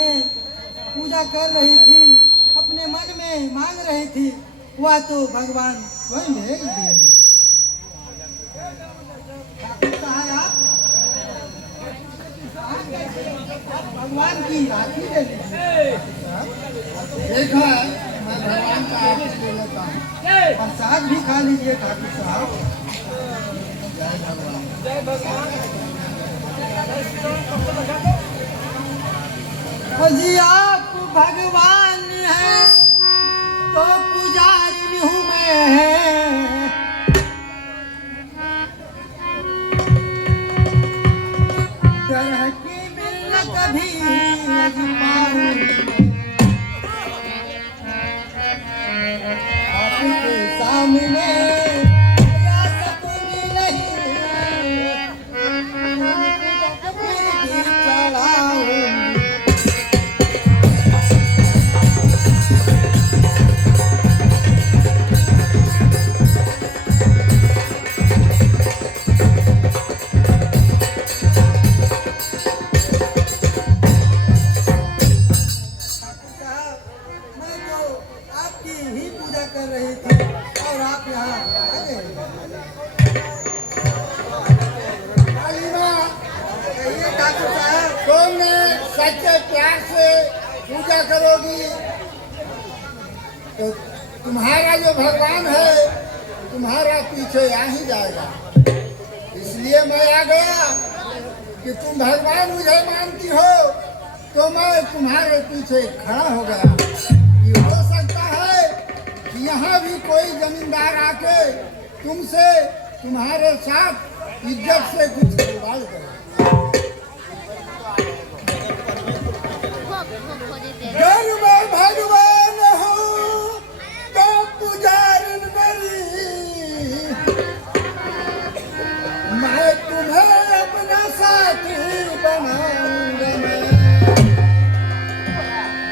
जिन्हें पूजा कर रही थी, अपने मन में मांग रही थी, वह तो भगवान स्वयं भेज दिए हैं। भगवान की राखी ले लीजिए। देखा है, मैं भगवान का आशीष ले लेता हूँ। प्रसाद भी खा लीजिए ठाकुर साहब। जय भगवान। जय भगवान। जी आप भगवान हैं तो पुजारी हूँ मैं, डर की मिल कभी अजमाऊं, आपके सामने या सकूंगी नहीं, फिर भी चढ़ाऊंगी। कर रही थी और आप यहाँ आ गए। कहिए ठाकुर साहब, तुमने सच्चे प्यार से पूजा करोगी तो तुम्हारा जो भगवान है तुम्हारा पीछे आ ही जाएगा। इसलिए मैं आ गया कि तुम भगवान मुझे मानती हो तो मैं तुम्हारे पीछे खड़ा हो गया। ये हो सकता है यहाँ भी कोई जमींदार आके तुमसे तुम्हारे साथ इज्जत से कुछ सवाल करे। अगर मैं भगवान हूँ तो पुजारिन मेरी, मैं तुम्हें अपना साथी बनाऊंगा।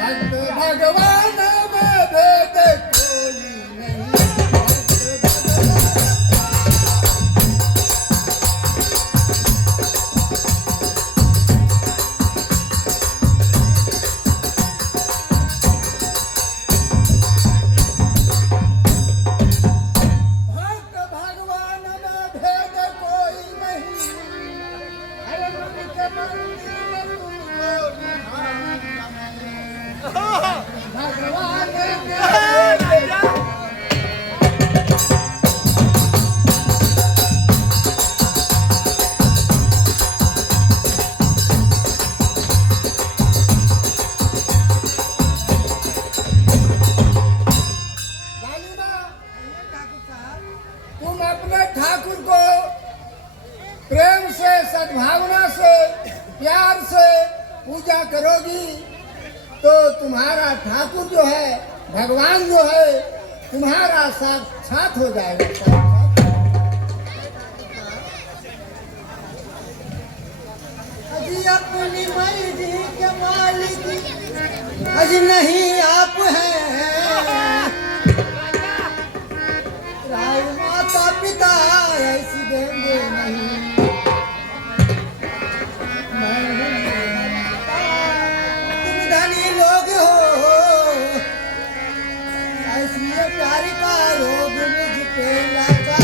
मैं भगवान में भेद ठाकुर को प्रेम से, सद्भावना से, प्यार से पूजा करोगी तो तुम्हारा ठाकुर जो है, भगवान जो है, तुम्हारा साथ हो जाएगा। अजी अपनी मर्जी के मालिक अजी नहीं आप हैं, राय माता पिता ऐसी देंगे नहीं। तुम धनी लोग हो, इसलिए प्यार का रोग मुझ पे लगा।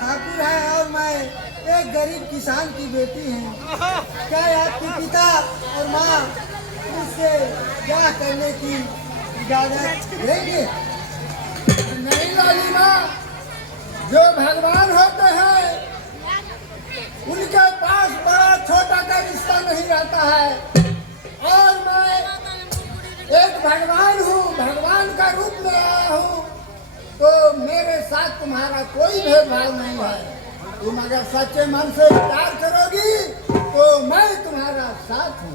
ठाकुर है और मैं एक गरीब किसान की बेटी हूँ। क्या आपके पिता और माँ मुझसे ब्याह करने की इजाजत देंगे? नहीं लालिमा, जो भगवान होते हैं उनके पास बड़ा छोटा का रिश्ता नहीं रहता है। और मैं एक भगवान हूँ, भगवान का रूप में आया हूँ, तो मेरे साथ तुम्हारा कोई भेदभाव नहीं है। तुम अगर सच्चे मन से प्यार करोगी तो मैं तुम्हारा साथ हूँ।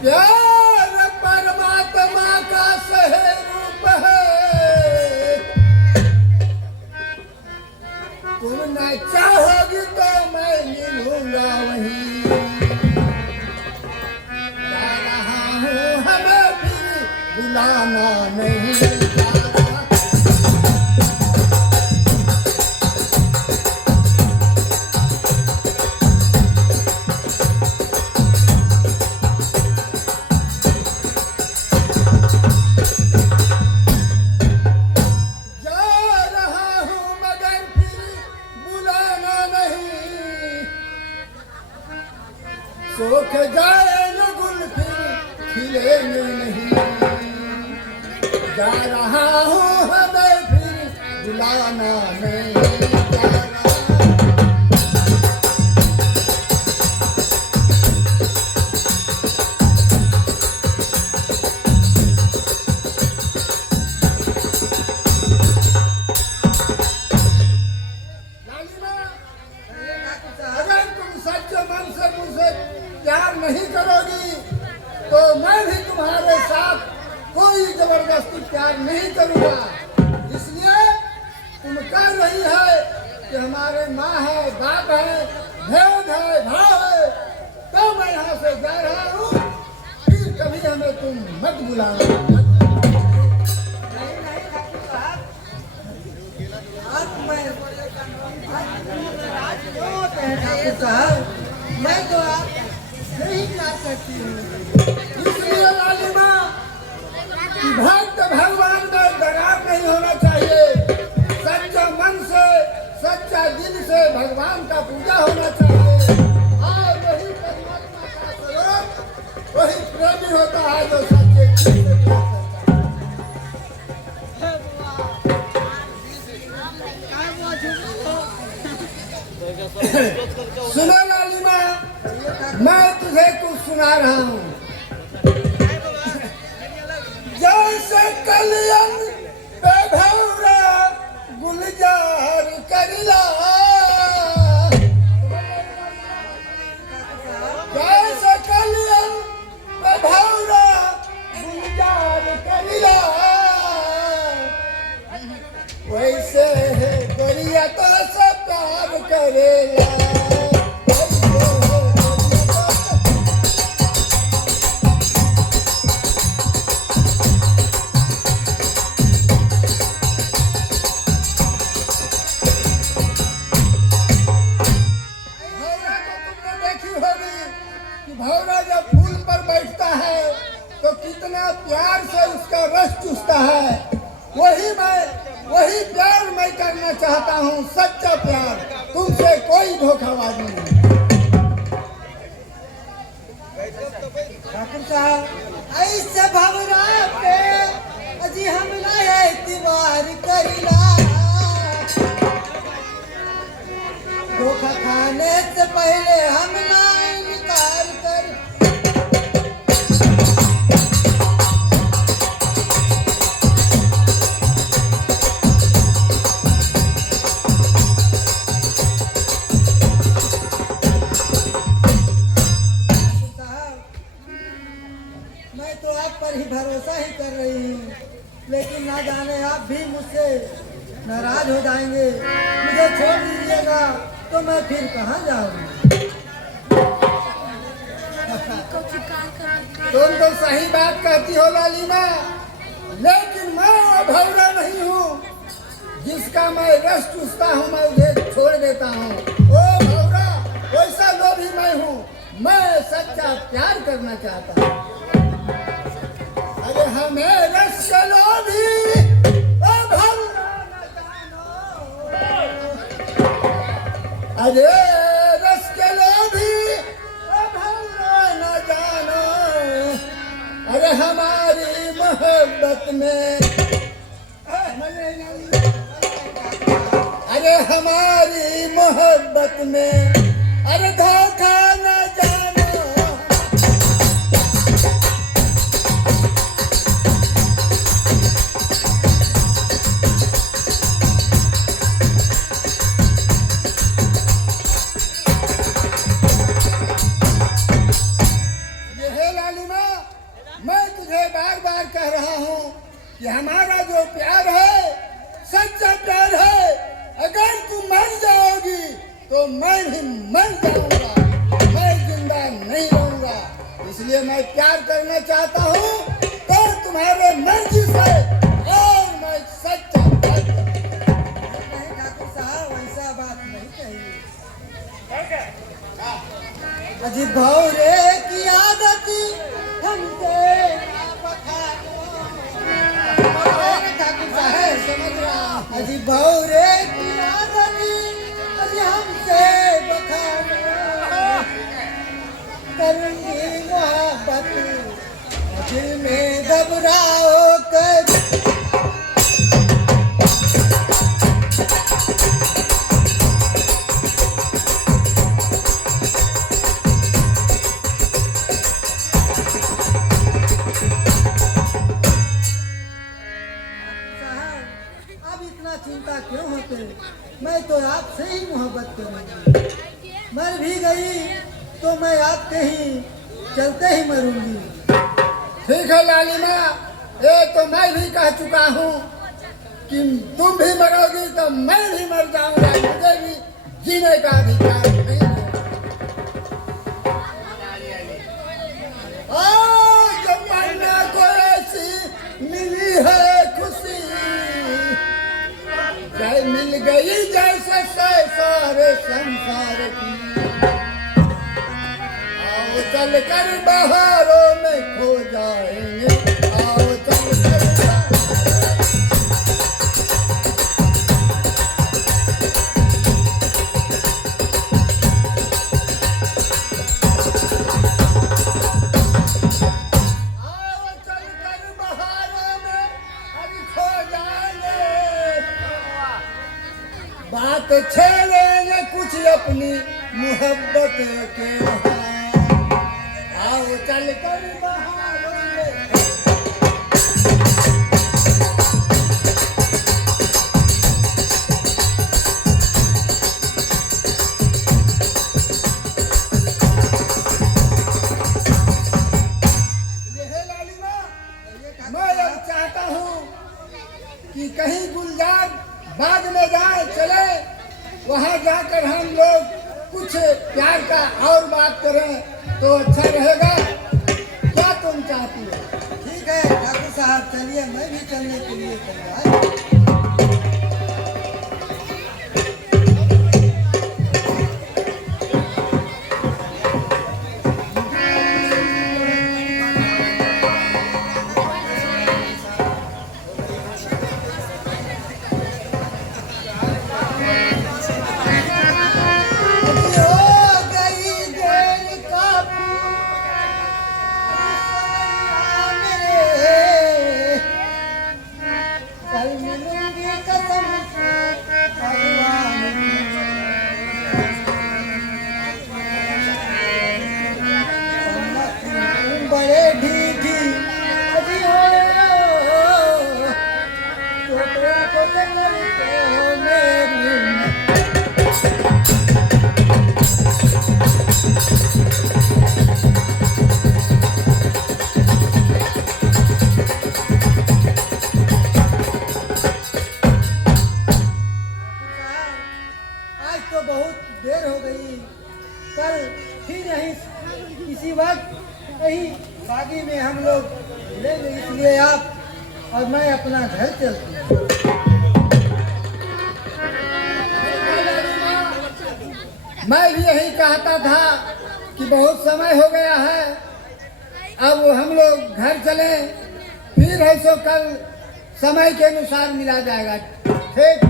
प्यार परमात्मा का सही रूप है, बुलाना नहीं जा रहा। सोख जाए न गुल फिर खिले में नहीं, जा रहा हूँ हृदय फिर बुलाना नहीं जा रहा। अगर तुम सच्चे मन से मुझसे प्यार नहीं करोगी तो मैं भी तुम्हारे साथ कोई जबरदस्ती प्यार नहीं करूंगा। इसलिए तुम कह रही है कि हमारे माँ है, बाप है, भेद है, भाव है, तो मैं यहाँ से जा रहा हूँ। फिर कभी हमें तुम मत बुलाना। मैं तो आप यही प्यार करती हूँ। इसलिए लालिमा कि भक्त भगवान में दरार नहीं होना चाहिए। सच्चा मन से, सच्चा दिल से भगवान का पूजा होना चाहिए। और वही परमात्मा का स्वरूप, वही प्रेमी होता है जो सच्चे दिल से प्यार करता है। सुनो लालिमा, मैं तुझे कुछ सुना रहा हूँ। जैसे कलियन पे भौरा गुलजार करिला, जैसे कलियन पे भौरा गुलजार करिला, वैसे है गरिया तो सब प्यार करेला। भौरा जब फूल पर बैठता है तो कितना प्यार से उसका रस चूसता है। वही प्यार मैं करना चाहता हूँ, सच्चा प्यार, तुमसे कोई धोखाबाजी नहीं। ठाकुर साहब, ऐसे भवरा पे अजी हम ना एतबार करिला। धोखा खाने से पहले हम ना इनकार कर। मैं तो आप पर ही भरोसा ही कर रही हूँ, लेकिन ना जाने आप भी मुझसे नाराज हो जाएंगे। मुझे छोड़ दीजिएगा तो मैं फिर कहाँ जाऊँगी। तुम तो सही बात कहती हो लालिमा, लेकिन मैं भौरा नहीं हूँ जिसका मैं रस चूसता हूँ, मैं उसे छोड़ देता हूँ। ओ भौरा, वैसा लोभी मैं हूँ, मैं सच्चा प्यार करना चाहता हूँ। अरे हमें रस के लोभी ओ भौरा न जानो, अरे रस के लोभी ओ भौरा न जानो, अरे हमारी मोहब्बत में, अरे हमारी मोहब्बत में अरे धोखा न जानो। मैं तुझे बार बार कह रहा हूँ कि हमारा जो प्यार है सच्चा प्यार है। अगर तू मर जाओगी तो मैं भी मर जाऊंगा, मैं जिंदा नहीं रहूंगा। इसलिए मैं प्यार करना चाहता हूँ तो तुम्हारे मर्जी से और मैं सच्चा भक्त। नहीं ठाकुर साहब, ऐसा बात नहीं चाहिए। अजी भौरे की आदत हमसे ठाकुर साहब समझ रहा। अजी भौरे की आदत अजी हमसे बखाना करूंगी मोहब्बत दिल में घबराओ कर। चिंता क्यों होते? मैं तो आपसे ही मोहब्बत करूंगी। मर भी गई तो मैं आपके ही चलते ही मरूंगी। ठीक है लालिमा, ये तो मैं भी कह चुका हूँ कि तुम भी मरोगी तो मैं भी मर जाऊंगा। मुझे भी जीने का अधिकार नहीं है। जमाना को ऐसी मिली है खुशी, मिल गई जैसे सारे संसार की। आओ चल कर बहारों में खो जाएंगे, आओ चल कर बहारों में अभी खो जाएंगे। बात छेड़ेंगे कुछ अपनी मोहब्बत के वहाँ, आओ चल कर बहारों में। लालिमा, मैं अब चाहता हूँ कि कहीं गुलजार बाद में जाए चले, वहाँ जाकर हम लोग कुछ प्यार का और बात करें तो अच्छा रहेगा। क्या तुम चाहती हो? ठीक है ठाकुर साहब, चलिए मैं भी चलने के लिए तैयार। बड़े ढीठी अजी हो तो मेरी आज तो बहुत देर हो गई। कल फिर यहीं किसी वक्त कहीं बागी में हम लोग मिलेंगे, इसलिए आप और मैं अपना घर चलती हूँ। मैं भी यही कहता था कि बहुत समय हो गया है, अब हम लोग घर चलें, फिर है सो कल समय के अनुसार मिला जाएगा। ठीक।